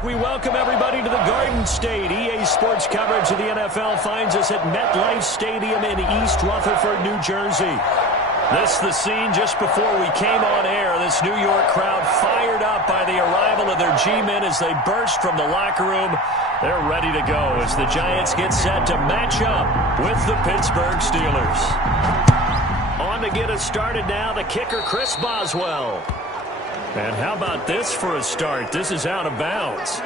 We welcome everybody to the Garden State. EA Sports coverage of the NFL finds us at MetLife Stadium in East Rutherford, New Jersey. This is the scene just before we came on air. This New York crowd fired up by the arrival of their G-men as they burst from the locker room. They're ready to go as the Giants get set to match up with the Pittsburgh Steelers. On to get us started now, the kicker, Chris Boswell. And how about this for a start? This is out of bounds.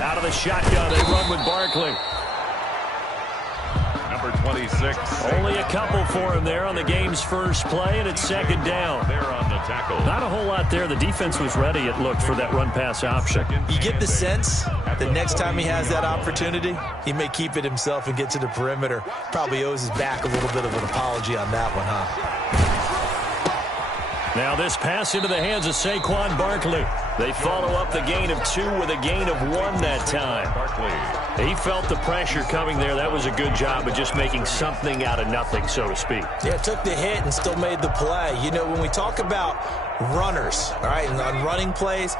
Out of the shotgun, they run with Barkley. Number 26. Only a couple for him there on the game's first play, and it's second down. There on the tackle. Not a whole lot there. The defense was ready, it looked, for that run-pass option. You get the sense that next time he has that opportunity, he may keep it himself and get to the perimeter. Probably owes his back a little bit of an apology on that one, huh? Now this pass into the hands of Saquon Barkley. They follow up the gain of 2 with a gain of 1 that time. He felt the pressure coming there. That was a good job of just making something out of nothing, so to speak. Yeah, took the hit and still made the play. You know, when we talk about runners, all right, and on running plays,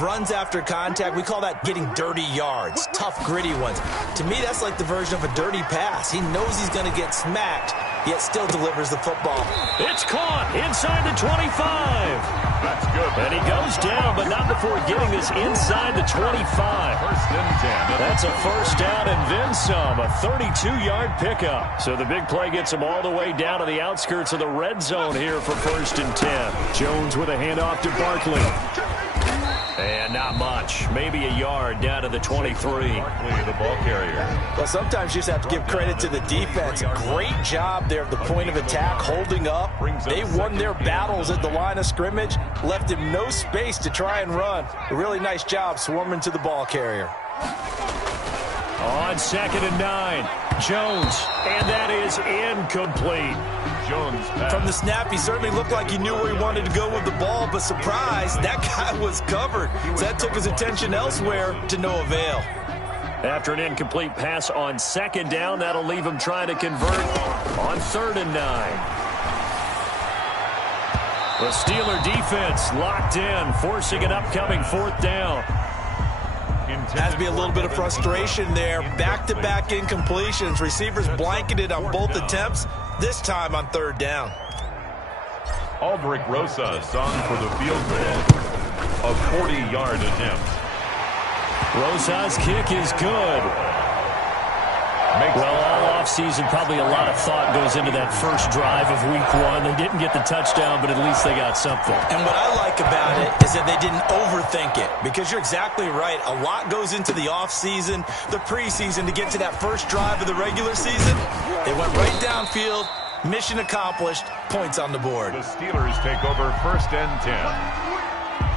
runs after contact, we call that getting dirty yards, tough, gritty ones. To me, that's like the version of a dirty pass. He knows he's going to get smacked, yet still delivers the football. It's caught inside the 25. That's good. And he goes down, but not before getting this inside the 25. First and 10. That's a first down and then some, a 32-yard pickup. So the big play gets him all the way down to the outskirts of the red zone here for first and 10. Jones with a handoff to Barkley. And not much. Maybe a yard down to the 23. Barkley, the ball carrier. Well, sometimes you just have to give credit to the defense. Great job there at the point of attack, holding up. They won their battles at the line of scrimmage, left him no space to try and run. A really nice job swarming to the ball carrier. On second and 9, Jones, and that is incomplete. Jones From the snap, he certainly looked like he knew where he wanted to go with the ball, but surprise, that guy was covered. So that took his attention elsewhere to no avail. After an incomplete pass on second down, that'll leave him trying to convert on third and 9. The Steeler defense locked in, forcing an upcoming fourth down. Has to be a little bit of frustration there. Back-to-back incompletions. Receivers blanketed on both attempts, this time on third down. Aldrich Rosas on for the field goal. A 40-yard attempt. Rosas' kick is good. Well, all offseason, probably a lot of thought goes into that first drive of week 1. They didn't get the touchdown, but at least they got something. And what I like about it is that they didn't overthink it, because you're exactly right. A lot goes into the offseason, the preseason, to get to that first drive of the regular season. They went right downfield, mission accomplished, points on the board. The Steelers take over first and 10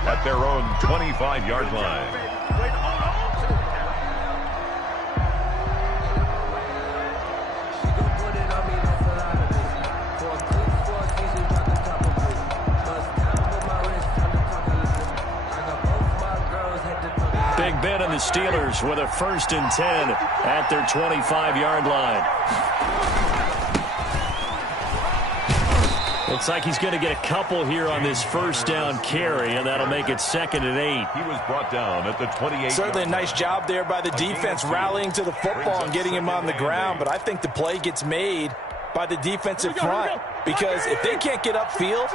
at their own 25-yard line. Big Ben and the Steelers with a first and 10 at their 25-yard line. Looks like he's going to get a couple here on this first down carry, and that'll make it second and 8. He was brought down at the 28. Certainly a nice job there by the defense, rallying to the football and getting him on the ground, but I think the play gets made by the defensive front, because if they can't get upfield,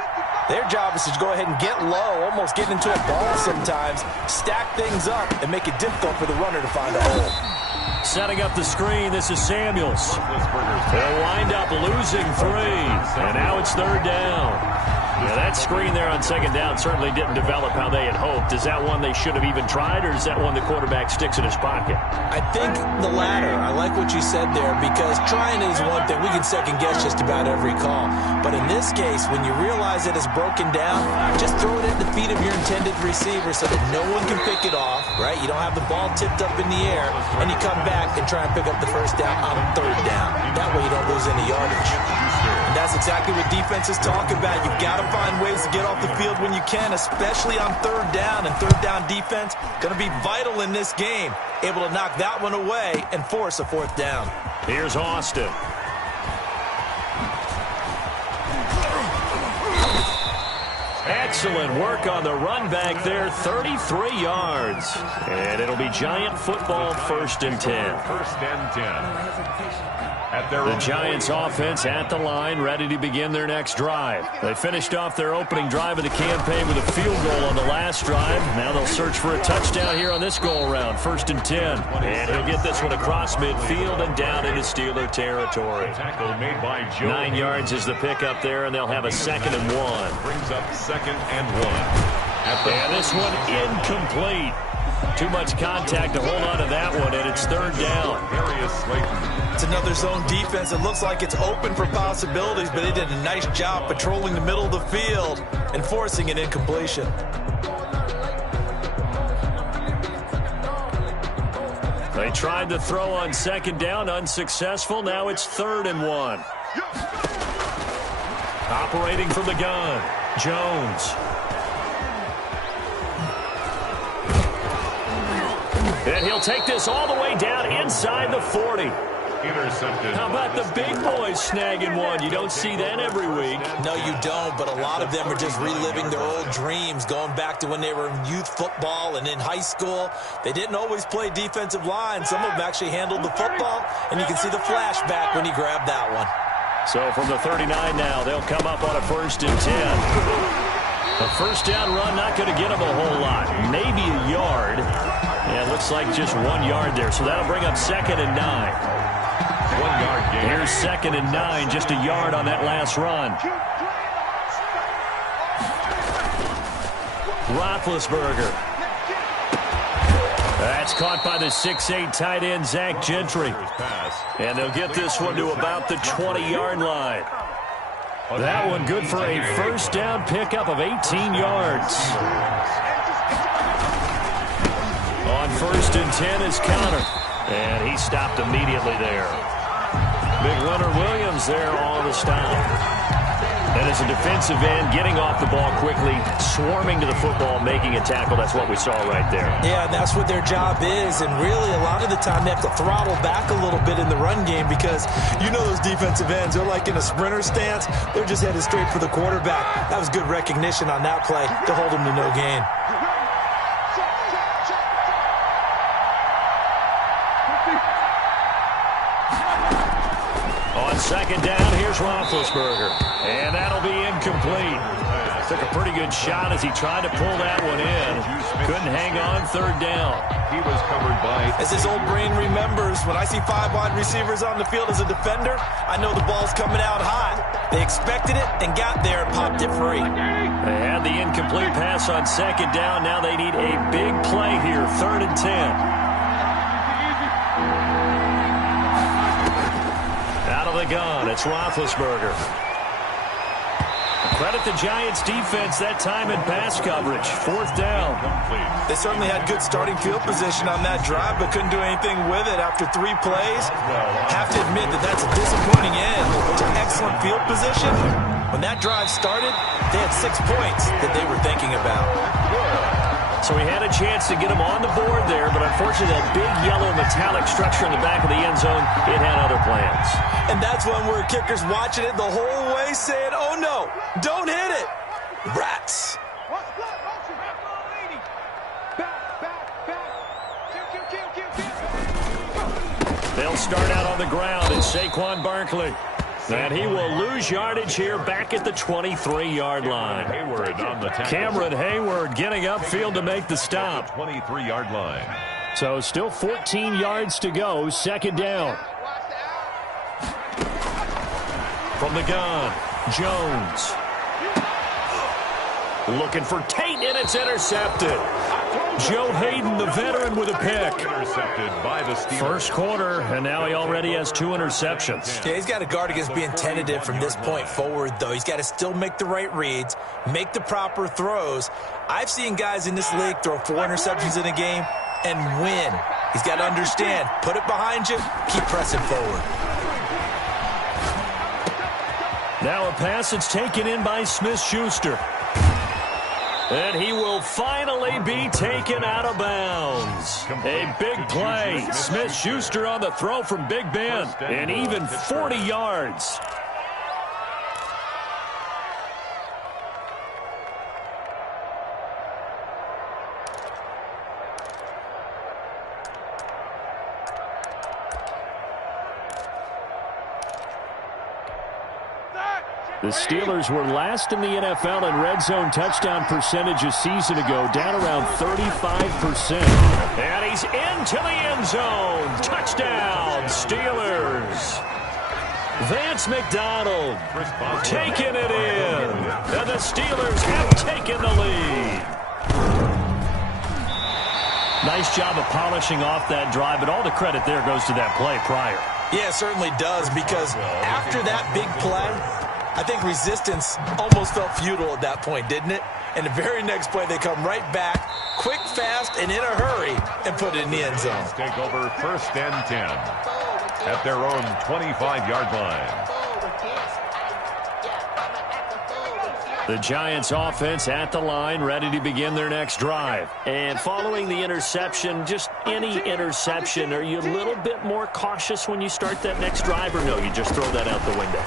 their job is to go ahead and get low, almost get into a ball sometimes, stack things up, and make it difficult for the runner to find a hole. Setting up the screen, this is Samuels. They'll wind up losing 3, and now it's third down. Yeah, that screen there on second down certainly didn't develop how they had hoped. Is that one they should have even tried, or is that one the quarterback sticks in his pocket? I think the latter. I like what you said there, because trying is one thing. We can second-guess just about every call. But in this case, when you realize that it's broken down, just throw it at the feet of your intended receiver so that no one can pick it off, right? You don't have the ball tipped up in the air, and you come back and try and pick up the first down on third down. That way you don't lose any yardage. That's exactly what defenses talk about. You've got to find ways to get off the field when you can, especially on third down. And third down defense going to be vital in this game. Able to knock that one away and force a fourth down. Here's Austin. Excellent work on the run back there, 33 yards. And it'll be Giant football, 1st and 10. First and 10. The Giants offense at the line, ready to begin their next drive. They finished off their opening drive of the campaign with a field goal on the last drive. Now they'll search for a touchdown here on this go-around, 1st and 10. And he'll get this one across midfield and down into Steeler territory. Tackle made by Joe. 9 yards is the pickup there, and they'll have a 2nd and 1. Brings up 2nd and 1. And this one incomplete. Too much contact to hold on to that one, and it's 3rd down. Darius Slayton. It's another zone defense. It looks like it's open for possibilities, but they did a nice job patrolling the middle of the field and forcing an incompletion. They tried to throw on 2nd down, unsuccessful. Now it's 3rd and 1. Operating from the gun, Jones. And he'll take this all the way down inside the 40. Intercepted. How about the big boys snagging one? You don't see that every week. No, you don't, but a lot of them are just reliving their old dreams, going back to when they were in youth football and in high school. They didn't always play defensive line. Some of them actually handled the football, and you can see the flashback when he grabbed that one. So from the 39 now, they'll come up on a 1st and 10. A 1st down run, not going to get them a whole lot. Maybe a yard. Yeah, it looks like just 1 yard there. So that'll bring up 2nd and 9. 1 yard gain. Here's 2nd and 9, just a yard on that last run. Roethlisberger. That's caught by the 6'8" tight end, Zach Gentry. And they'll get this one to about the 20-yard line. That one good for a 1st down pickup of 18 yards. On 1st and 10 is Connor. And he stopped immediately there. Big Leonard Williams there on the stop. And as a defensive end, getting off the ball quickly, swarming to the football, making a tackle. That's what we saw right there. Yeah, and that's what their job is. And really, a lot of the time, they have to throttle back a little bit in the run game because you know those defensive ends, they're like in a sprinter stance. They're just headed straight for the quarterback. That was good recognition on that play to hold him to no gain. On 2nd down, here's Roethlisberger. And that'll be incomplete. Took a pretty good shot as he tried to pull that one in. Couldn't hang on 3rd down. He was covered by... As his old brain remembers, when I see 5 wide receivers on the field as a defender, I know the ball's coming out hot. They expected it and got there and popped it free. They had the incomplete pass on 2nd down. Now they need a big play here, 3rd and 10. Out of the gun, it's Roethlisberger. Credit the Giants defense that time in pass coverage. 4th down. They certainly had good starting field position on that drive, but couldn't do anything with it after 3 plays. Have to admit that that's a disappointing end to excellent field position. When that drive started, they had 6 points that they were thinking about. So he had a chance to get him on the board there, but unfortunately that big yellow metallic structure in the back of the end zone, it had other plans. And that's one where kicker's watching it the whole way saying, oh no, don't hit it. Rats. They'll start out on the ground. It's Saquon Barkley. And he will lose yardage here back at the 23-yard line. Hayward on the tackle. Cameron Hayward getting upfield to make the stop. 23-yard line. So still 14 yards to go. 2nd down. From the gun, Jones. Looking for Tate, and it's intercepted. Joe Hayden, the veteran, with a pick. Intercepted by the Steelers. First quarter, and now he already has 2 interceptions. Yeah, he's got to guard against being tentative from this point forward, though. He's got to still make the right reads, make the proper throws. I've seen guys in this league throw 4 interceptions in a game and win. He's got to understand, put it behind you, keep pressing forward. Now a pass that's taken in by Smith-Schuster. And he will finally be taken out of bounds. A big play. Smith-Schuster on the throw from Big Ben. And even 40 yards. The Steelers were last in the NFL in red zone touchdown percentage a season ago, down around 35%. And he's into the end zone. Touchdown, Steelers. Vance McDonald taking it in. And the Steelers have taken the lead. Nice job of polishing off that drive, but all the credit there goes to that play prior. Yeah, it certainly does, because after that big play, I think resistance almost felt futile at that point, didn't it? And the very next play, they come right back, quick, fast, and in a hurry, and put it in the end zone. Take over 1st and 10 at their own 25-yard line. The Giants offense at the line, ready to begin their next drive. And following the interception, just any interception, are you a little bit more cautious when you start that next drive, or no, you just throw that out the window?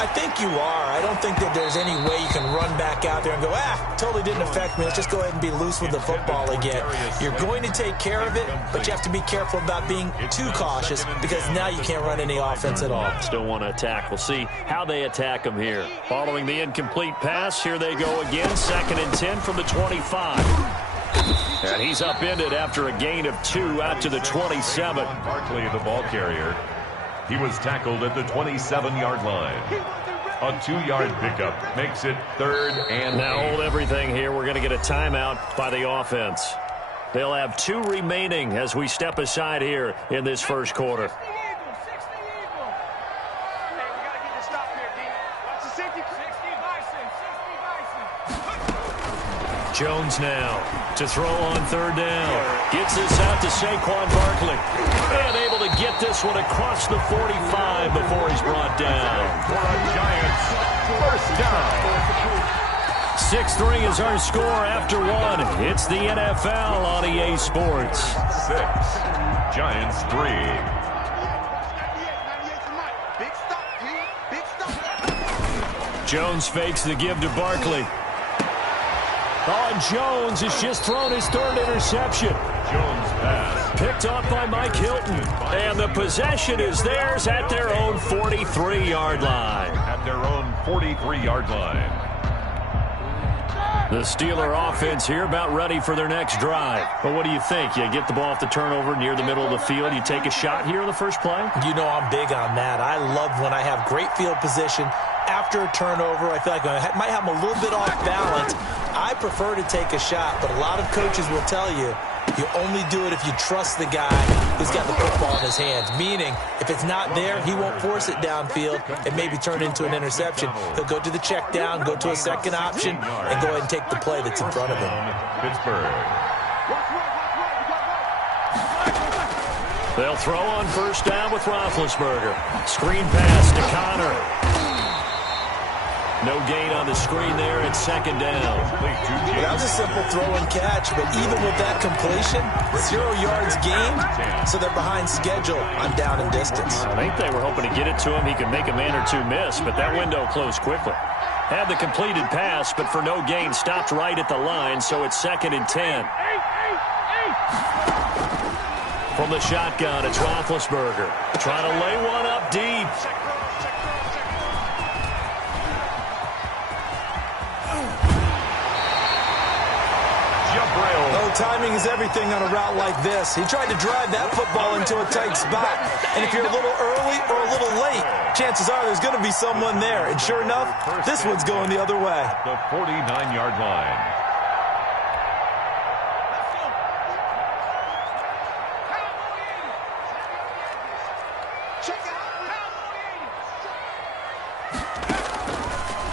I think you are. I don't think that there's any way you can run back out there and go, totally didn't affect me. Let's just go ahead and be loose with the football again. You're going to take care of it, but you have to be careful about being too cautious, because now you can't run any offense at all. Still want to attack. We'll see how they attack them here. Following the incomplete pass, here they go again. 2nd and 10 from the 25. And he's upended after a gain of 2 out to the 27. Barkley, the ball carrier. He was tackled at the 27-yard line. A 2-yard pickup makes it 3rd and 8. Now hold everything here. We're going to get a timeout by the offense. They'll have 2 remaining as we step aside here in this first quarter. Jones now to throw on 3rd down. Gets this out to Saquon Barkley. And able to get this one across the 45 before he's brought down. For a Giants first down. 6-3 is our score after 1. It's the NFL on EA Sports. 6. Giants 3. Jones fakes the give to Barkley. Jones has just thrown his 3rd interception. Jones pass. Picked off by Mike Hilton. And the possession is theirs at their own 43-yard line. At their own 43-yard line. The Steeler offense here about ready for their next drive. But what do you think? You get the ball off the turnover near the middle of the field. You take a shot here on the first play? You know I'm big on that. I love when I have great field position after a turnover. I feel like I might have them a little bit off balance. I prefer to take a shot, but a lot of coaches will tell you you only do it if you trust the guy who's got the football in his hands. Meaning, if it's not there, he won't force it downfield and maybe turn it into an interception. He'll go to the check down, go to a second option, and go ahead and take the play that's in front of him. Pittsburgh. They'll throw on 1st down with Roethlisberger. Screen pass to Connor. No gain on the screen there at 2nd down. That was a simple throw and catch, but even with that completion, 0 yards gained, so they're behind schedule on down and distance. I think they were hoping to get it to him. He could make a man or 2 miss, but that window closed quickly. Had the completed pass, but for no gain, stopped right at the line, so it's 2nd and 10. From the shotgun, it's Roethlisberger. Trying to lay one up deep. Timing is everything on a route like this. He tried to drive that football into a tight spot. And if you're a little early or a little late, chances are there's going to be someone there. And sure enough, this one's going the other way. The 49-yard line.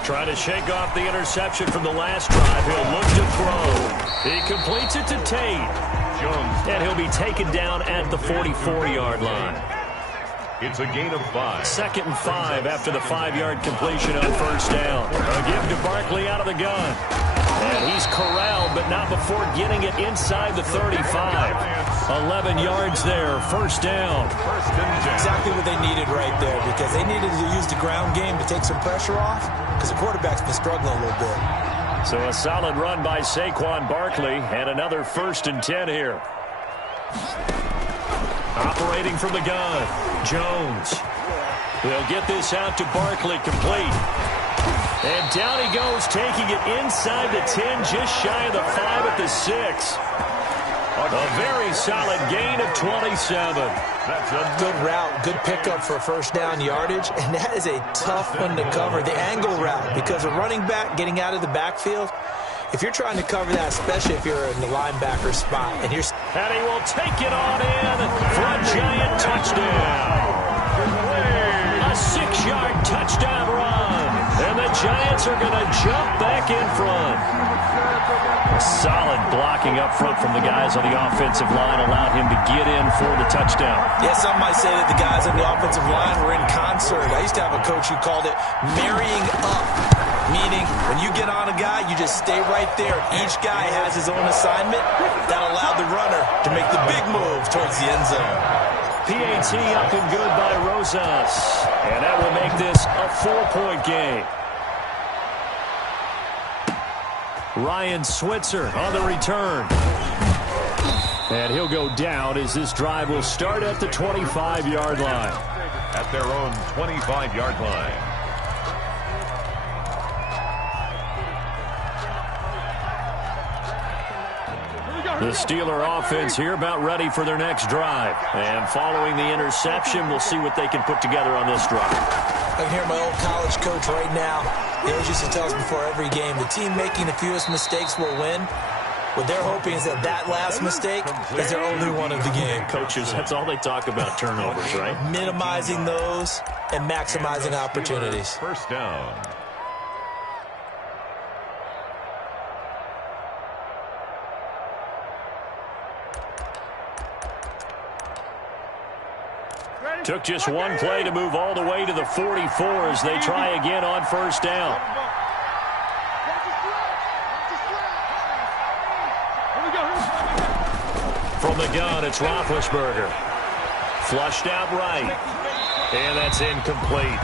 Trying to shake off the interception from the last drive. He'll look to throw. He completes it to Tate. Jones. And he'll be taken down at the 44-yard line. It's a gain of 5. 2nd and 5 after the 5-yard completion on first down. A give to Barkley out of the gun. And he's corralled, but not before getting it inside the 35. 11 yards there, first down. Exactly what they needed right there, because they needed to use the ground game to take some pressure off, because the quarterback's been struggling a little bit. So a solid run by Saquon Barkley, and another 1st and 10 here. Operating from the gun, Jones. They'll get this out to Barkley, complete. And down he goes, taking it inside the 10, just shy of the 5 at the 6. A very solid gain of 27. That's a good route, good pickup for first down yardage, and that is a tough one to cover, the angle route, because a running back getting out of the backfield, if you're trying to cover that, especially if you're in the linebacker spot, and he will take it on in for a Giant touchdown. A 6-yard touchdown run, and the Giants are going to jump back in front. Solid blocking up front from the guys on the offensive line allowed him to get in for the touchdown. Yeah, some might say that the guys on the offensive line were in concert. I used to have a coach who called it marrying up, meaning when you get on a guy, you just stay right there. Each guy has his own assignment. That allowed the runner to make the big move towards the end zone. PAT up and good by Rosas, and that will make this a 4-point game. Ryan Switzer on the return. And he'll go down as this drive will start at the 25-yard line. At their own 25-yard line. The Steeler offense here about ready for their next drive. And following the interception, we'll see what they can put together on this drive. I can hear my old college coach right now. He always used to tell us before every game, the team making the fewest mistakes will win. What they're hoping is that last mistake is their only one of the game. Coaches, that's all they talk about, turnovers, right? Minimizing those and maximizing opportunities. First down. Took just one play to move all the way to the 44 as they try again on first down. From the gun, it's Roethlisberger. Flushed out right. And that's incomplete.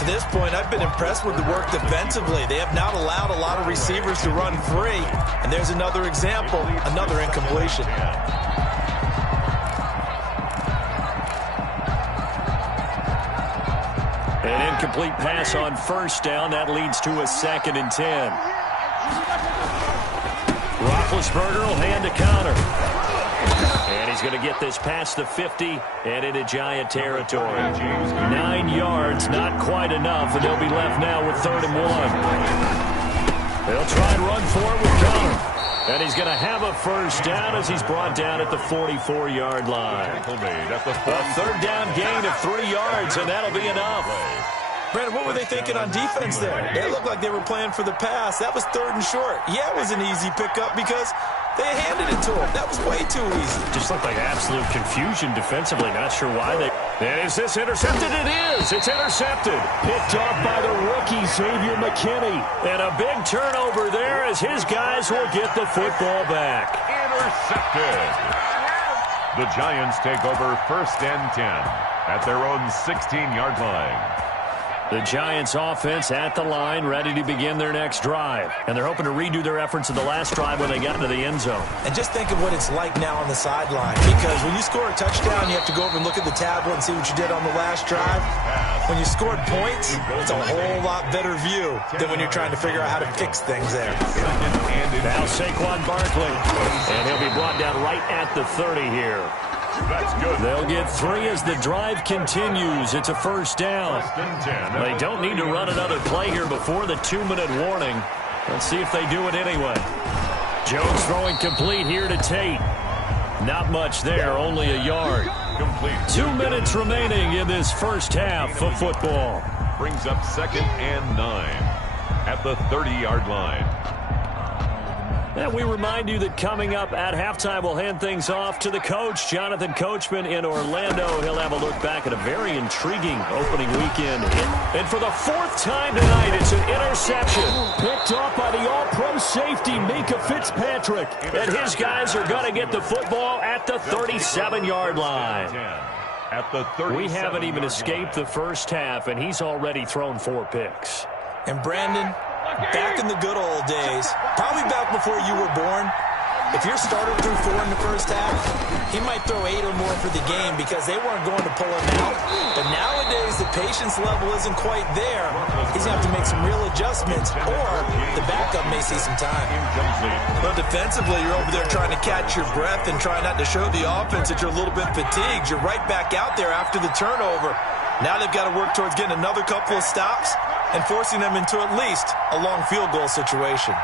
To this point, I've been impressed with the work defensively. They have not allowed a lot of receivers to run free. And there's another example, another incompletion. An incomplete pass on first down. That leads to a 2nd and 10. Roethlisberger will hand a counter. And he's going to get this past the 50 and into Giant territory. 9 yards, not quite enough, and they'll be left now with 3rd and 1. They'll try and run for it with Gunner. And he's going to have a first down as he's brought down at the 44-yard line. A 3rd down gain of 3 yards, and that'll be enough. Brandon, what were they thinking on defense there? They looked like they were playing for the pass. That was 3rd and short. Yeah, it was an easy pickup because they handed it to him. That was way too easy. Just looked like absolute confusion defensively. Not sure why they... And is this intercepted? It is. It's intercepted. Picked off by the rookie, Xavier McKinney. And a big turnover there as his guys will get the football back. Intercepted. The Giants take over 1st and 10 at their own 16-yard line. The Giants offense at the line, ready to begin their next drive. And they're hoping to redo their efforts of the last drive when they got into the end zone. And just think of what it's like now on the sideline. Because when you score a touchdown, you have to go over and look at the tablet and see what you did on the last drive. When you scored points, it's a whole lot better view than when you're trying to figure out how to fix things there. Now Saquon Barkley. And he'll be brought down right at the 30 here. That's good. They'll get 3 as the drive continues. It's a first down. They don't need to run another play here before the 2-minute warning. Let's see if they do it anyway. Jones throwing complete here to Tate. Not much there, only a yard. Complete. 2 minutes remaining in this first half of football. Brings up 2nd and 9 at the 30-yard line. And we remind you that coming up at halftime, we'll hand things off to the coach, Jonathan Coachman in Orlando. He'll have a look back at a very intriguing opening weekend. And for the fourth time tonight, it's an interception. Picked off by the all-pro safety, Minka Fitzpatrick. And his guys are going to get the football at the 37-yard line. We haven't even escaped the first half, and he's already thrown 4 picks. And Brandon, back in the good old days, probably back before you were born, if your starter threw 4 in the first half, he might throw 8 or more for the game because they weren't going to pull him out. But nowadays, the patience level isn't quite there. He's going to have to make some real adjustments, or the backup may see some time. Well, defensively, you're over there trying to catch your breath and try not to show the offense that you're a little bit fatigued. You're right back out there after the turnover. Now they've got to work towards getting another couple of stops and forcing them into at least a long field goal situation.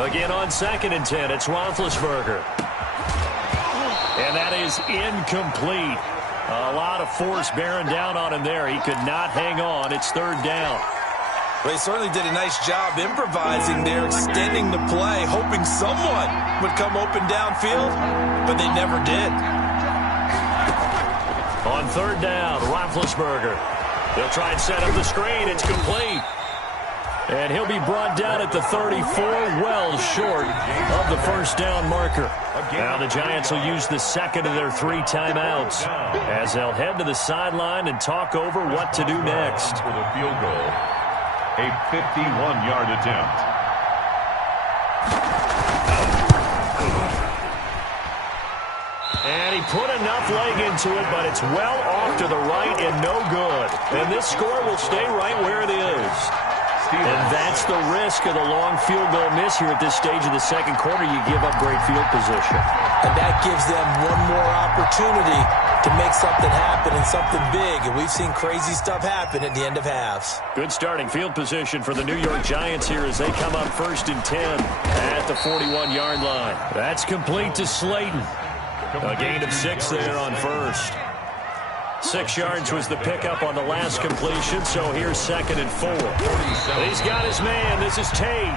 Again on 2nd and 10, it's Roethlisberger. And that is incomplete. A lot of force bearing down on him there. He could not hang on. It's 3rd down. Well, he certainly did a nice job improvising there, extending the play, hoping someone would come open downfield, but they never did. On 3rd down, Roethlisberger. He'll try and set up the screen. It's complete. And he'll be brought down at the 34, well short of the 1st down marker. Now the Giants will use the 2nd of their 3 timeouts as they'll head to the sideline and talk over what to do next. For the field goal, a 51-yard attempt. And he put enough leg into it, but it's well off to the right and no good. And this score will stay right where it is. And that's the risk of the long field goal miss here at this stage of the 2nd quarter. You give up great field position. And that gives them one more opportunity to make something happen and something big. And we've seen crazy stuff happen at the end of halves. Good starting field position for the New York Giants here as they come up 1st and 10 at the 41-yard line. That's complete to Slayton. A gain of 6 there on 1st. 6 yards was the pickup on the last completion, so here's 2nd and 4. He's got his man. This is Tate.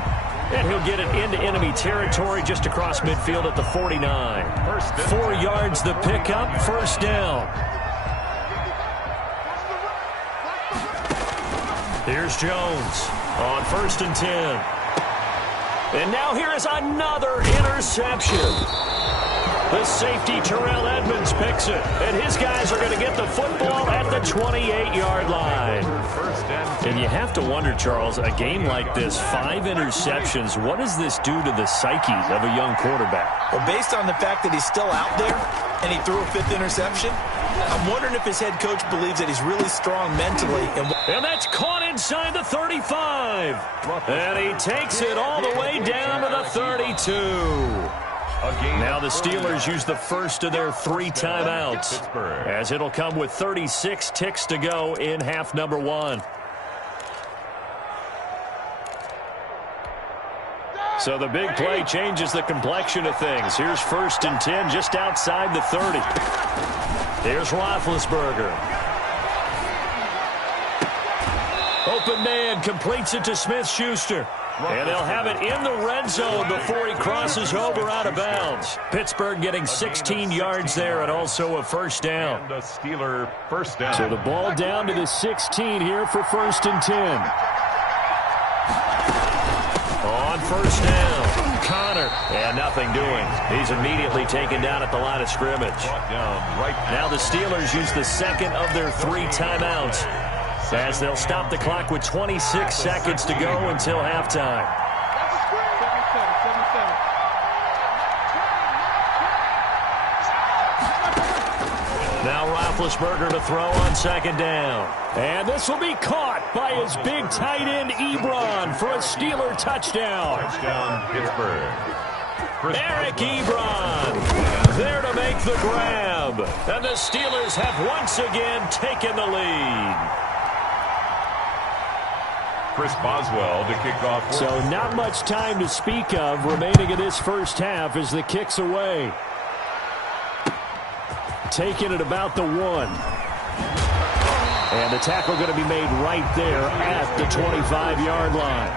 And he'll get it into enemy territory just across midfield at the 49. 4 yards the pickup, 1st down. Here's Jones on 1st and 10. And now here is another interception. The safety, Terrell Edmonds, picks it. And his guys are going to get the football at the 28-yard line. And you have to wonder, Charles, a game like this, 5 interceptions, what does this do to the psyche of a young quarterback? Well, based on the fact that he's still out there and he threw a 5th interception, I'm wondering if his head coach believes that he's really strong mentally. And that's caught inside the 35. And he takes it all the way down to the 32. Now the Steelers use the 1st of their 3 timeouts as it'll come with 36 ticks to go in half number 1. So the big play changes the complexion of things. Here's 1st and 10 just outside the 30. Here's Roethlisberger. Open man completes it to Smith-Schuster. And they'll have it in the red zone before he crosses over out of bounds. Pittsburgh getting 16 yards there and also a 1st down. And a Steeler 1st down. So the ball down to the 16 here for 1st and 10. On 1st down, Connor. And nothing doing. He's immediately taken down at the line of scrimmage. Now the Steelers use the 2nd of their 3 timeouts, as they'll stop the clock with 26 seconds to go until halftime. Now Roethlisberger to throw on 2nd down. And this will be caught by his big tight end, Ebron, for a Steeler touchdown. Touchdown, Pittsburgh. Eric Ebron there to make the grab. And the Steelers have once again taken the lead. Chris Boswell to kick off. So not much time to speak of remaining in this 1st half as the kick's away. taken at about the 1. And the tackle going to be made right there at the 25-yard line.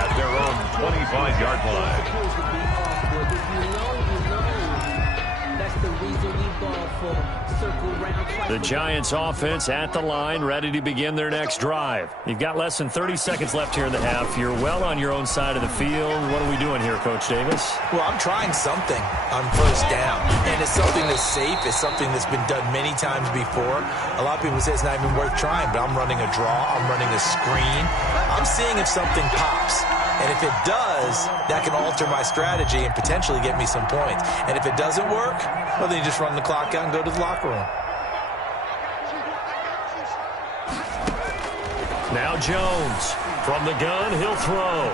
At their own 25-yard line. The Giants offense at the line, ready to begin their next drive. You've got less than 30 seconds left here in the half. You're well on your own side of the field. What are we doing here, Coach Davis? Well, I'm trying something on first down, and it's something that's safe. It's something that's been done many times before. A lot of people say it's not even worth trying, but I'm running a draw. I'm running a screen. I'm seeing if something pops. And if it does, that can alter my strategy and potentially get me some points. And if it doesn't work, well, then you just run the clock out and go to the locker room. Now Jones from the gun, he'll throw.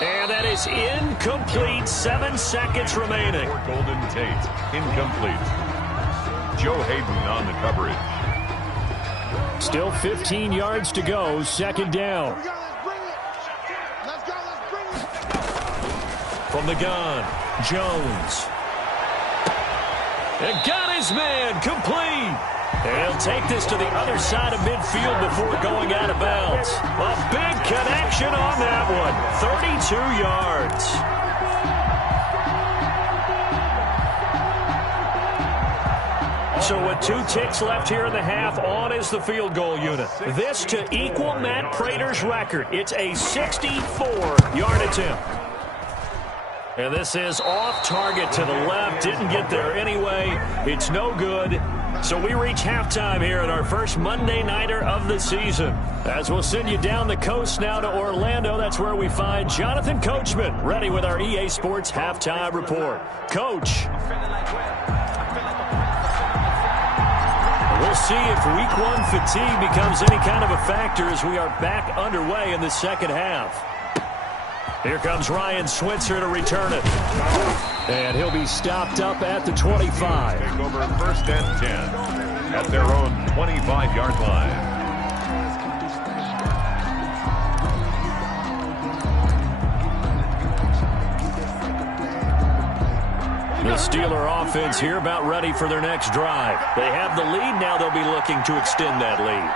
And that is incomplete. 7 seconds remaining. For Golden Tate, incomplete. Joe Hayden on the coverage. Still 15 yards to go, second down. From the gun, Jones. And got his man, complete. And he'll take this to the other side of midfield before going out of bounds. A big connection on that one. 32 yards. So with 2 ticks left here in the half, on is the field goal unit. This to equal Matt Prater's record. It's a 64-yard attempt. And this is off target to the left. Didn't get there anyway. It's no good. So we reach halftime here at our first Monday Nighter of the season. As we'll send you down the coast now to Orlando, that's where we find Jonathan Coachman, ready with our EA Sports Halftime Report. Coach. We'll see if Week 1 fatigue becomes any kind of a factor as we are back underway in the second half. Here comes Ryan Switzer to return it. And he'll be stopped up at the 25. Take over first and 10 at their own 25-yard line. The Steeler offense here about ready for their next drive. They have the lead. Now they'll be looking to extend that lead.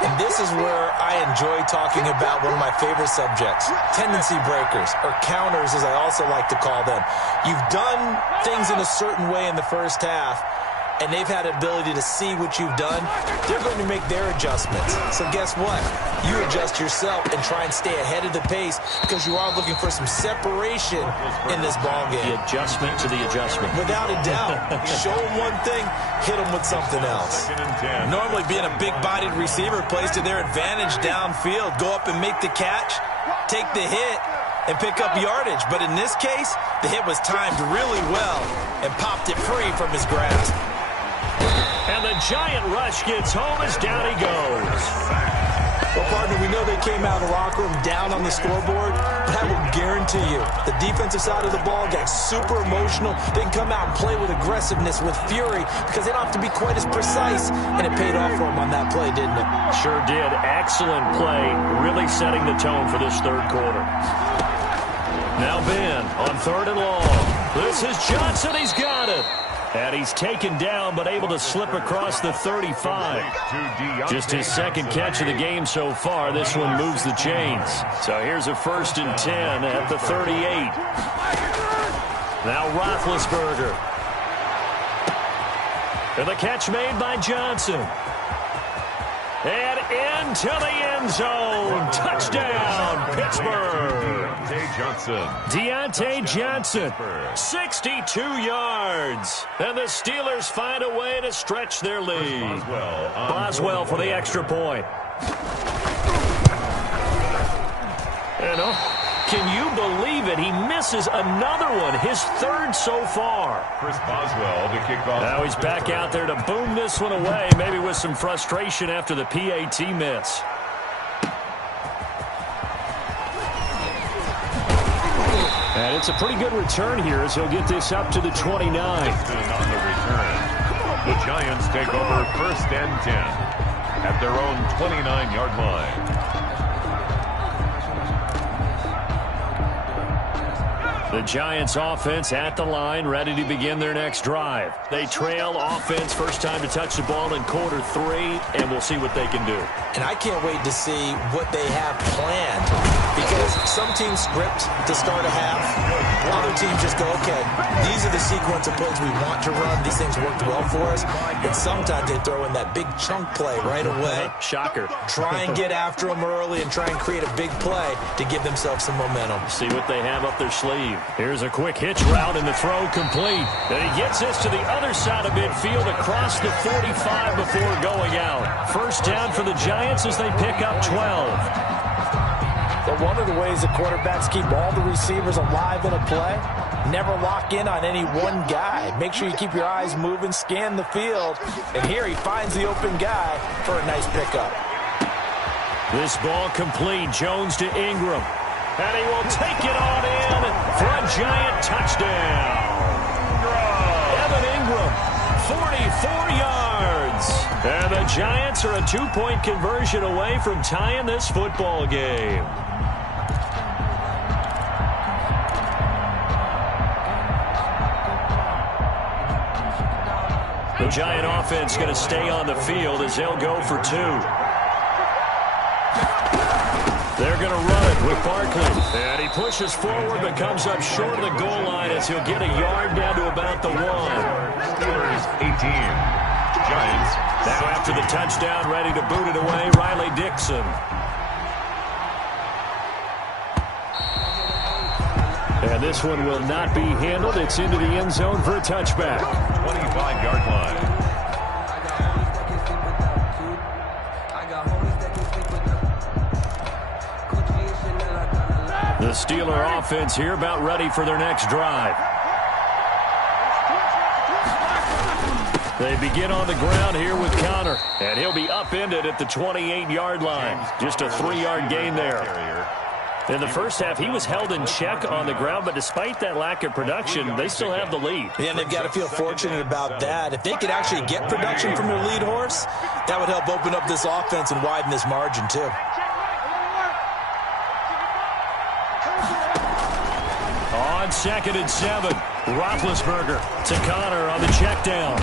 And this is where I enjoy talking about one of my favorite subjects, tendency breakers, or counters as I also like to call them. You've done things in a certain way in the first half, and they've had the ability to see what you've done. They're going to make their adjustments. So guess what? You adjust yourself and try and stay ahead of the pace because you are looking for some separation in this ballgame. The adjustment to the adjustment. Without a doubt. Show them one thing, hit them with something else. Normally being a big-bodied receiver plays to their advantage downfield. Go up and make the catch, take the hit, and pick up yardage. But in this case, the hit was timed really well and popped it free from his grasp. And the giant rush gets home as down he goes. Well, partner, we know they came out of the locker room down on the scoreboard, but I will guarantee you the defensive side of the ball got super emotional. They can come out and play with aggressiveness, with fury, because they don't have to be quite as precise, and it paid off for them on that play, didn't it? Sure did. Excellent play, really setting the tone for this third quarter. Now Ben on 3rd and long. This is Johnson. He's got it. And he's taken down, but able to slip across the 35. Just his second catch of the game so far. This one moves the chains. So here's a 1st and 10 at the 38. Now Roethlisberger. And the catch made by Johnson. And into the end zone. Touchdown, Pittsburgh. Deontay Johnson, 62 yards. And the Steelers find a way to stretch their lead. Boswell for the extra point. And can you believe it? He misses another one, his 3rd so far. Chris Boswell to kick off. Now he's back out there to boom this one away, maybe with some frustration after the PAT miss. And it's a pretty good return here as he'll get this up to the 29. On the return, the Giants take over 1st and 10 at their own 29-yard line. The Giants offense at the line, ready to begin their next drive. They trail offense, first time to touch the ball in quarter 3, and we'll see what they can do. And I can't wait to see what they have planned, because some teams script to start a half. Other teams just go, okay, these are the sequence of plays we want to run. These things worked well for us. And sometimes they throw in that big chunk play right away. Shocker. Try and get after them early and try and create a big play to give themselves some momentum. See what they have up their sleeve. Here's a quick hitch route and the throw complete. And he gets this to the other side of midfield across the 45 before going out. First down for the Giants as they pick up 12. But one of the ways the quarterbacks keep all the receivers alive in a play, never lock in on any one guy. Make sure you keep your eyes moving, scan the field. And here he finds the open guy for a nice pickup. This ball complete. Jones to Ingram. And he will take it on in for a Giant touchdown. Evan Ingram, 44 yards. And the Giants are a 2-point conversion away from tying this football game. The Giant offense going to stay on the field as they'll go for 2. They're going to run it with Barkley. And he pushes forward but comes up short of the goal line as he'll get a yard down to about the 1. Steelers 18. Giants. Now after the touchdown, ready to boot it away, Riley Dixon. And this one will not be handled. It's into the end zone for a touchback. 25-yard line. The Steeler offense here about ready for their next drive. They begin on the ground here with Connor. And he'll be upended at the 28-yard line. Just a 3-yard gain there. In the first half, he was held in check on the ground, but despite that lack of production, they still have the lead. Yeah, and they've got to feel fortunate about that. If they could actually get production from their lead horse, that would help open up this offense and widen this margin, too. On 2nd and 7, Roethlisberger to Connor on the check down.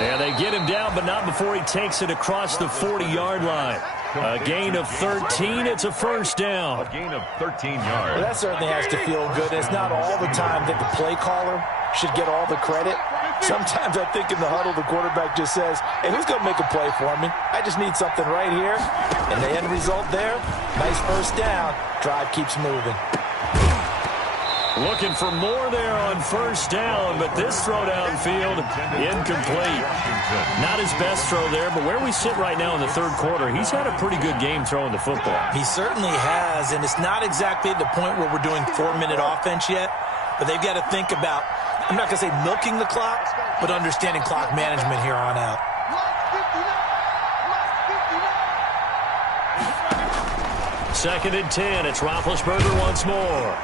And they get him down, but not before he takes it across the 40-yard line. A gain of 13. It's a first down. A gain of 13 yards. Well, that certainly has to feel good. It's not all the time that the play caller should get all the credit. Sometimes I think in the huddle, the quarterback just says, hey, who's going to make a play for me? I just need something right here. And the end result there, nice first down. Drive keeps moving. Looking for more there on first down, but this throw downfield, incomplete. Not his best throw there, but where we sit right now in the third quarter, he's had a pretty good game throwing the football. He certainly has, and it's not exactly at the point where we're doing 4-minute offense yet, but they've got to think about, I'm not going to say milking the clock, but understanding clock management here on out. Second and 10, it's Roethlisberger once more.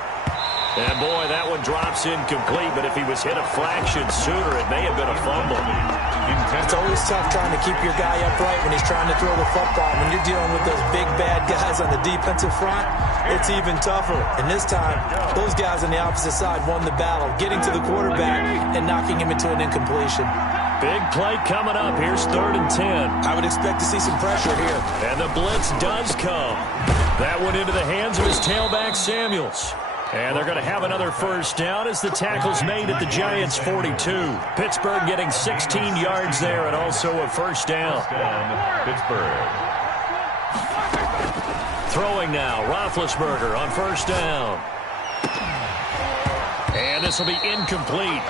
And, boy, that one drops incomplete, but if he was hit a fraction sooner, it may have been a fumble. It's always tough trying to keep your guy upright when he's trying to throw the football. When you're dealing with those big, bad guys on the defensive front, it's even tougher. And this time, those guys on the opposite side won the battle, getting to the quarterback and knocking him into an incompletion. Big play coming up. Here's 3rd and 10. I would expect to see some pressure here. And the blitz does come. That one into the hands of his tailback, Samuels. And they're going to have another first down as the tackle's made at the Giants' 42. Pittsburgh getting 16 yards there and also a first down. Pittsburgh. Throwing now, Roethlisberger on first down. And this will be incomplete.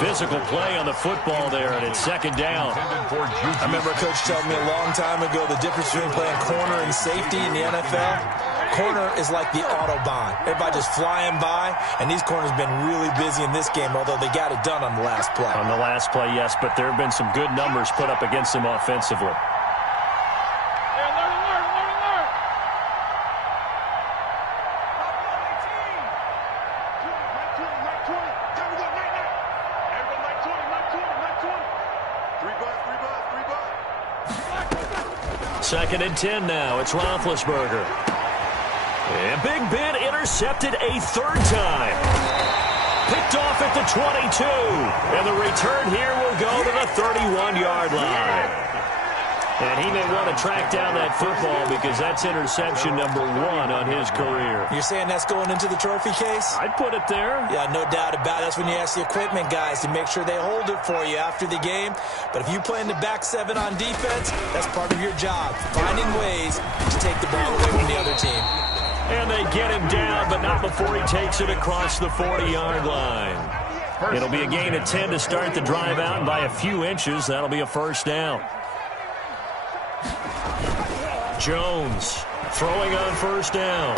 Physical play on the football there, and it's second down. I remember a coach telling me a long time ago the difference between playing corner and safety in the NFL. Corner is like the Autobahn. Everybody just flying by, and these corners have been really busy in this game, although they got it done on the last play. On the last play, yes, but there have been some good numbers put up against them offensively. Second and 10 now. It's Roethlisberger. And Big Ben intercepted a third time. Picked off at the 22. And the return here will go to the 31-yard line. And he may want to track down that football because that's interception number 1 on his career. You're saying that's going into the trophy case? I'd put it there. Yeah, no doubt about it. That's when you ask the equipment guys to make sure they hold it for you after the game. But if you play in the back 7 on defense, that's part of your job, finding ways to take the ball away from the other team. And they get him down, but not before he takes it across the 40-yard line. It'll be a gain of 10 to start the drive out, and by a few inches, that'll be a first down. Jones throwing on first down.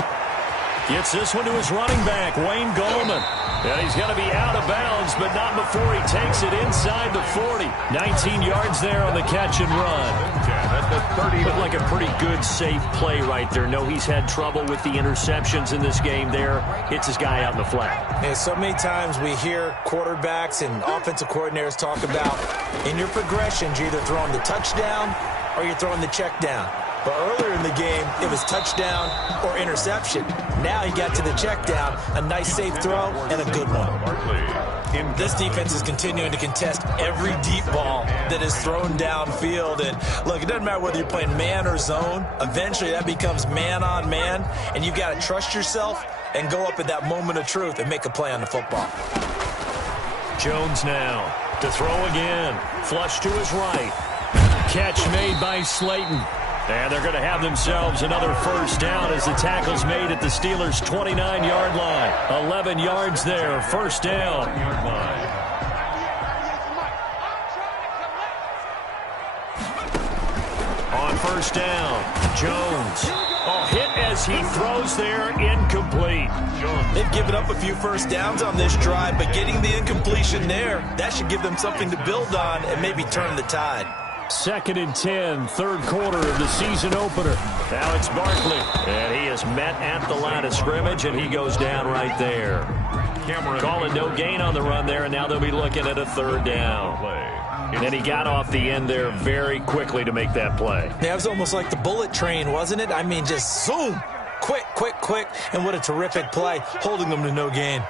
Gets this one to his running back, Wayne Gallman. And he's going to be out of bounds, but not before he takes it inside the 40. 19 yards there on the catch and run. Looked like a pretty good, safe play right there. No, he's had trouble with the interceptions in this game there. Hits his guy out in the flat. Yeah, so many times we hear quarterbacks and offensive coordinators talk about in your progressions, you're either throwing the touchdown or you're throwing the check down. But earlier in the game, it was touchdown or interception. Now he got to the check down, a nice safe throw, and a good one. This defense is continuing to contest every deep ball that is thrown downfield. And look, it doesn't matter whether you're playing man or zone. Eventually, that becomes man on man, and you've got to trust yourself and go up at that moment of truth and make a play on the football. Jones now to throw again. Flush to his right. Catch made by Slayton. And they're going to have themselves another first down as the tackle's made at the Steelers' 29-yard line. 11 yards there, first down. On first down, Jones. Hit as he throws there, incomplete. They've given up a few first downs on this drive, but getting the incompletion there, that should give them something to build on and maybe turn the tide. 2nd and 10, third quarter of the season opener. Now it's Barkley, and he is met at the line of scrimmage, and he goes down right there. Calling no gain on the run there, and now they'll be looking at a third down. And then he got off the end there very quickly to make that play. Yeah, it was almost like the bullet train, wasn't it? I mean, just zoom, quick, quick, quick, and what a terrific play, holding them to no gain.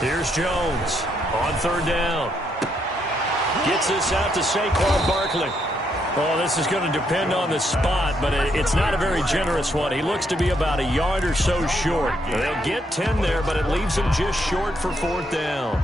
Here's Jones. On third down. Gets this out to Saquon Barkley. Oh, this is going to depend on the spot, but it's not a very generous one. He looks to be about a yard or so short. They'll get 10 there, but it leaves him just short for fourth down.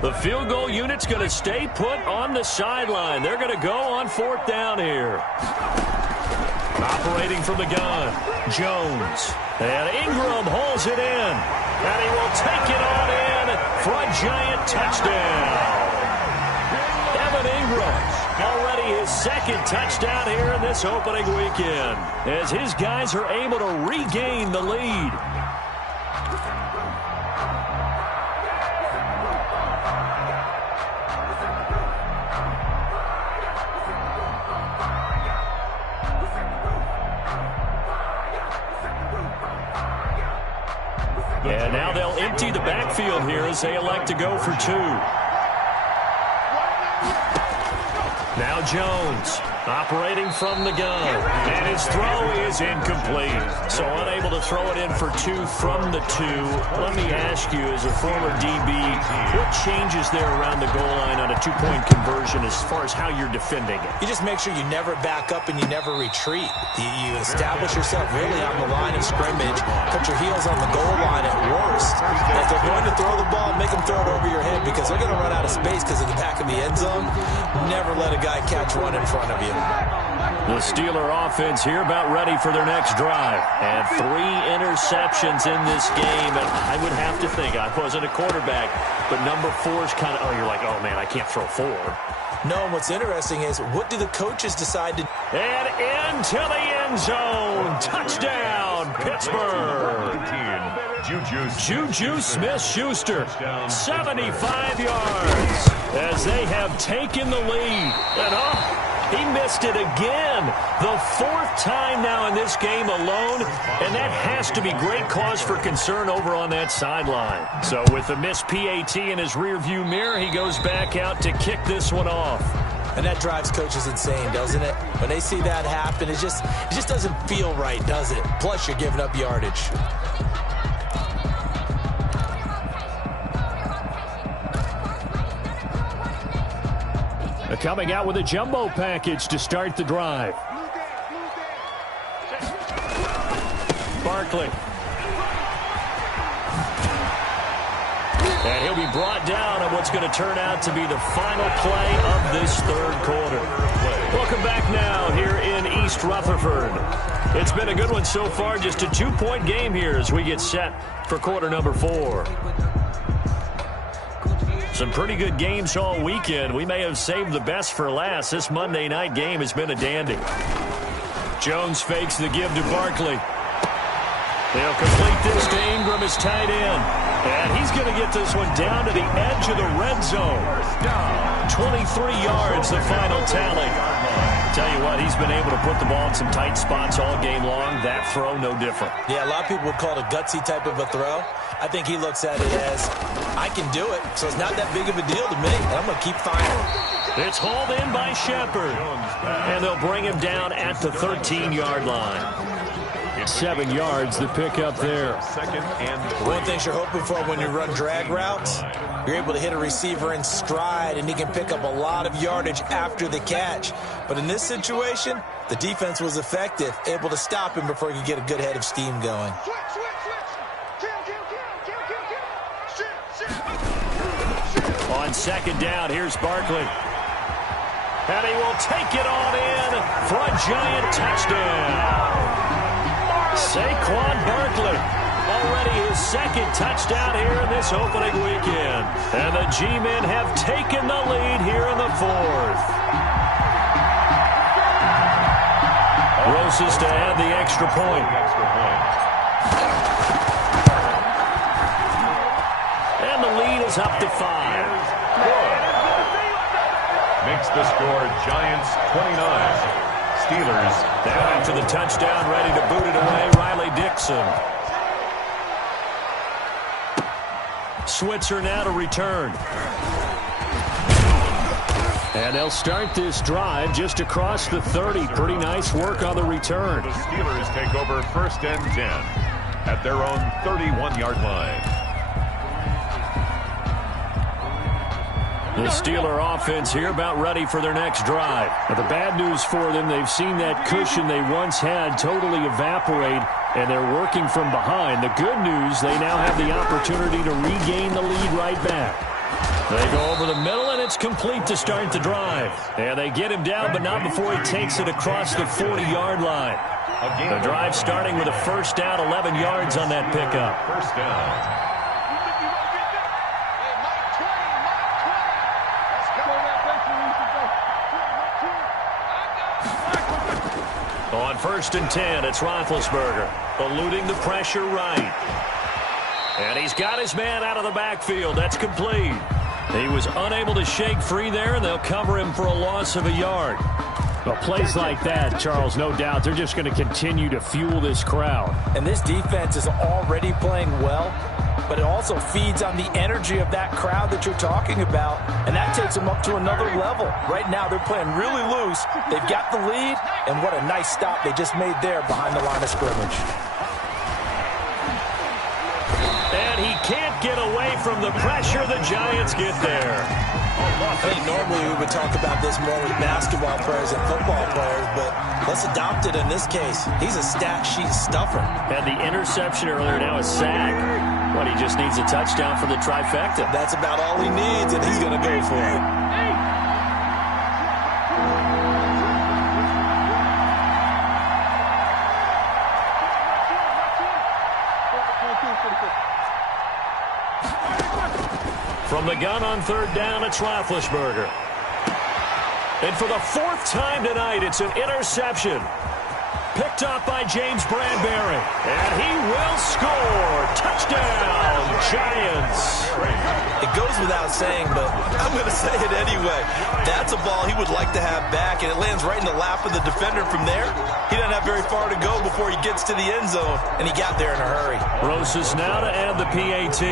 The field goal unit's going to stay put on the sideline. They're going to go on fourth down here. Operating from the gun, Jones. And Ingram holds it in. And he will take it on in for a giant touchdown. Evan Ingram, already his 2nd touchdown here in this opening weekend, as his guys are able to regain the lead. And now they'll empty the backfield here as they elect to go for 2. Now Jones operating from the gun. And his throw is incomplete. So unable to throw it in for 2 from the 2. Let me ask you, as a former DB, what changes there around the goal line on a 2-point conversion as far as how you're defending it? You just make sure you never back up and you never retreat. You establish yourself really on the line of scrimmage. Put your heels on the goal line at worst. And if they're going to throw the ball, make them throw it over your head because they're going to run out of space because of the back of the end zone. Never let a guy catch one in front of you. The Steeler offense here about ready for their next drive. And 3 interceptions in this game. And I would have to think, I wasn't a quarterback, but number 4 is kind of, you're like, oh, man, I can't throw 4. No, and what's interesting is, what do the coaches decide to do? And into the end zone. Touchdown, Pittsburgh. Juju Smith-Schuster, 75 yards, as they have taken the lead. And He missed it again. The fourth time now in this game alone, and that has to be great cause for concern over on that sideline. So with the missed PAT in his rearview mirror, he goes back out to kick this one off. And that drives coaches insane, doesn't it? When they see that happen, it just doesn't feel right, does it? Plus, you're giving up yardage. They're coming out with a jumbo package to start the drive. Barkley. And he'll be brought down on what's going to turn out to be the final play of this third quarter. Welcome back now here in East Rutherford. It's been a good one so far, just a 2-point game here as we get set for quarter number 4. Some pretty good games all weekend. We may have saved the best for last. This Monday night game has been a dandy. Jones fakes the give to Barkley. They'll complete this to Ingram as tight end. And he's going to get this one down to the edge of the red zone. 23 yards, the final tally. Tell you what, he's been able to put the ball in some tight spots all game long. That throw, no different. Yeah, a lot of people would call it a gutsy type of a throw. I think he looks at it as, I can do it, so it's not that big of a deal to me, and I'm going to keep firing. It's hauled in by Shepard. And they'll bring him down at the 13-yard line. 7 yards, the pickup there. One thing you're hoping for when you run drag routes, you're able to hit a receiver in stride, and he can pick up a lot of yardage after the catch. But in this situation, the defense was effective, able to stop him before he could get a good head of steam going. On second down, here's Barkley. And he will take it on in for a giant touchdown. Saquon Barkley, already his second touchdown here in this opening weekend. And the G-men have taken the lead here in the fourth. Roses to add the extra point. And the lead is up to 5. Makes the score Giants 29. Steelers down after the touchdown, ready to boot it away, Riley Dixon. Switzer now to return. And they'll start this drive just across the 30. Pretty nice work on the return. The Steelers take over 1st and 10 at their own 31-yard line. The Steeler offense here about ready for their next drive. Now, the bad news for them, they've seen that cushion they once had totally evaporate, and they're working from behind. The good news, they now have the opportunity to regain the lead right back. They go over the middle, and it's complete to start the drive. And they get him down, but not before he takes it across the 40-yard line. The drive starting with a first down, 11 yards on that pickup. First down. On 1st and 10, it's Roethlisberger, eluding the pressure right. And he's got his man out of the backfield. That's complete. He was unable to shake free there, and they'll cover him for a loss of a yard. Well, plays like that, Charles, no doubt, they're just going to continue to fuel this crowd. And this defense is already playing well, but it also feeds on the energy of that crowd that you're talking about, and that takes them up to another level. Right now, they're playing really loose. They've got the lead, and what a nice stop they just made there behind the line of scrimmage. And he can't get away from the pressure. The Giants get there. I think normally we would talk about this more with basketball players and football players, but let's adopt it in this case. He's a stat sheet stuffer. Had the interception earlier, now a sack. What, he just needs a touchdown for the trifecta. That's about all he needs, and he's going to go for it. From the gun on 3rd down, it's Roethlisberger. And for the 4th time tonight, it's an interception. Picked up by James Bradbury. And he will score. Touchdown, Giants. It goes without saying, but I'm going to say it anyway. That's a ball he would like to have back, and it lands right in the lap of the defender. From there, he doesn't have very far to go before he gets to the end zone, and he got there in a hurry. Rosas now to add the PAT.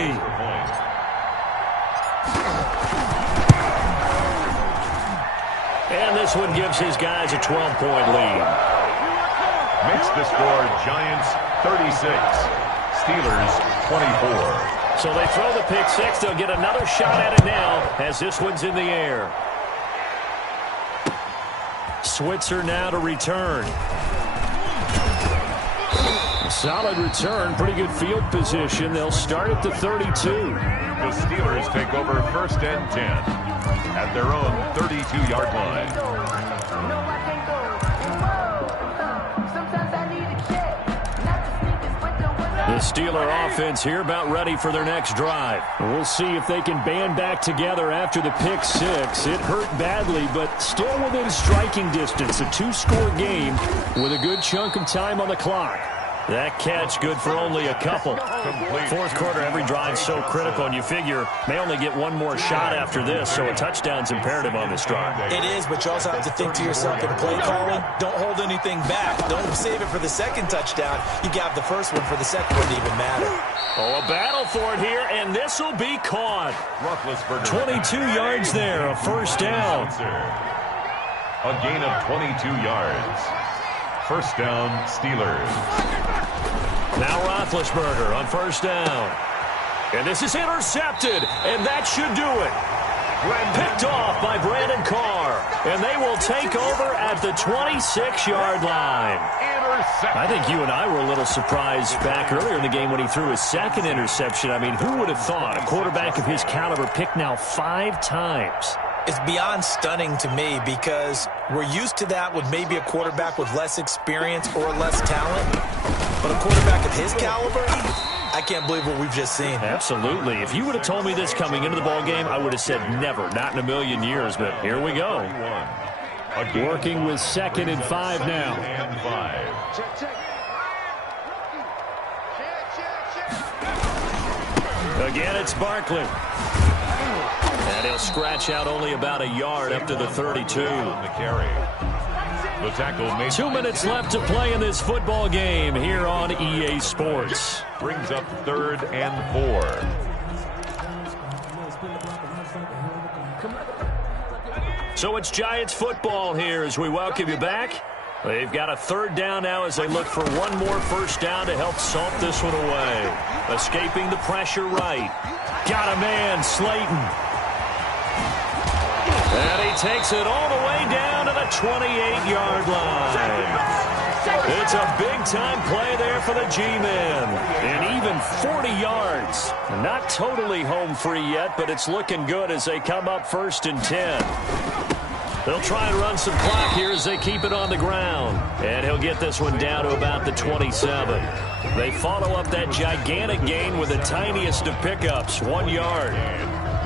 And this one gives his guys a 12-point lead. Makes the score Giants 36, Steelers 24. So they throw the pick six. They'll get another shot at it now as this one's in the air. Switzer now to return. Solid return. Pretty good field position. They'll start at the 32. The Steelers take over first and 10 at their own 32-yard line. The Steeler offense here about ready for their next drive. We'll see if they can band back together after the pick six. It hurt badly, but still within striking distance. A two-score game with a good chunk of time on the clock. That catch good for only a couple. Fourth quarter, every drive so critical, and you figure may only get one more shot after this, so a touchdown's imperative on this drive. It is, but you also have to think to yourself in play calling, don't hold anything back. Don't save it for the second touchdown. You got the first one for the second one to even matter. Oh, a battle for it here, and this will be caught. 22 yards there, a first down. A gain of 22 yards. First down, Steelers. Now Roethlisberger on first down. And this is intercepted, and that should do it. Picked off by Brandon Carr, and they will take over at the 26-yard line. I think you and I were a little surprised back earlier in the game when he threw his second interception. I mean, who would have thought a quarterback of his caliber picked now 5 times? It's beyond stunning to me because we're used to that with maybe a quarterback with less experience or less talent. But a quarterback of his caliber, I can't believe what we've just seen. Absolutely. If you would have told me this coming into the ballgame, I would have said never, not in a million years. But here we go. Working with 2nd and 5 now. Again, it's Barkley. And he'll scratch out only about a yard up to the 32. The carry. The tackle made 2 minutes left to play in this football game here on EA Sports. Brings up 3rd and 4. So it's Giants football here as we welcome you back. They've got a 3rd down now as they look for one more first down to help salt this one away. Escaping the pressure right. Got a man, Slayton. And he takes it all the way down to the 28-yard line. It's a big-time play there for the G-men. And even 40 yards. Not totally home free yet, but it's looking good as they come up 1st and 10. They'll try and run some clock here as they keep it on the ground. And he'll get this one down to about the 27. They follow up that gigantic gain with the tiniest of pickups, 1 yard.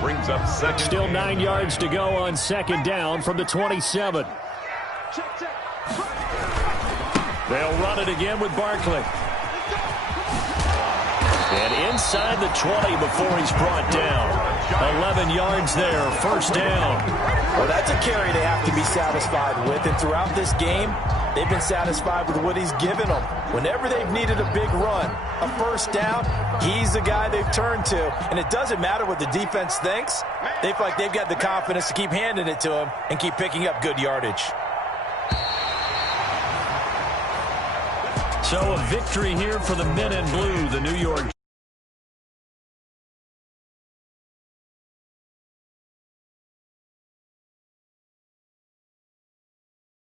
Brings up 2nd. Still 9 yards to go on 2nd down from the 27. They'll run it again with Barkley. And inside the 20 before he's brought down. 11 yards there, first down. Well, that's a carry they have to be satisfied with. And throughout this game, they've been satisfied with what he's given them. Whenever they've needed a big run, a first down, he's the guy they've turned to. And it doesn't matter what the defense thinks. They feel like they've got the confidence to keep handing it to him and keep picking up good yardage. So a victory here for the men in blue, the New York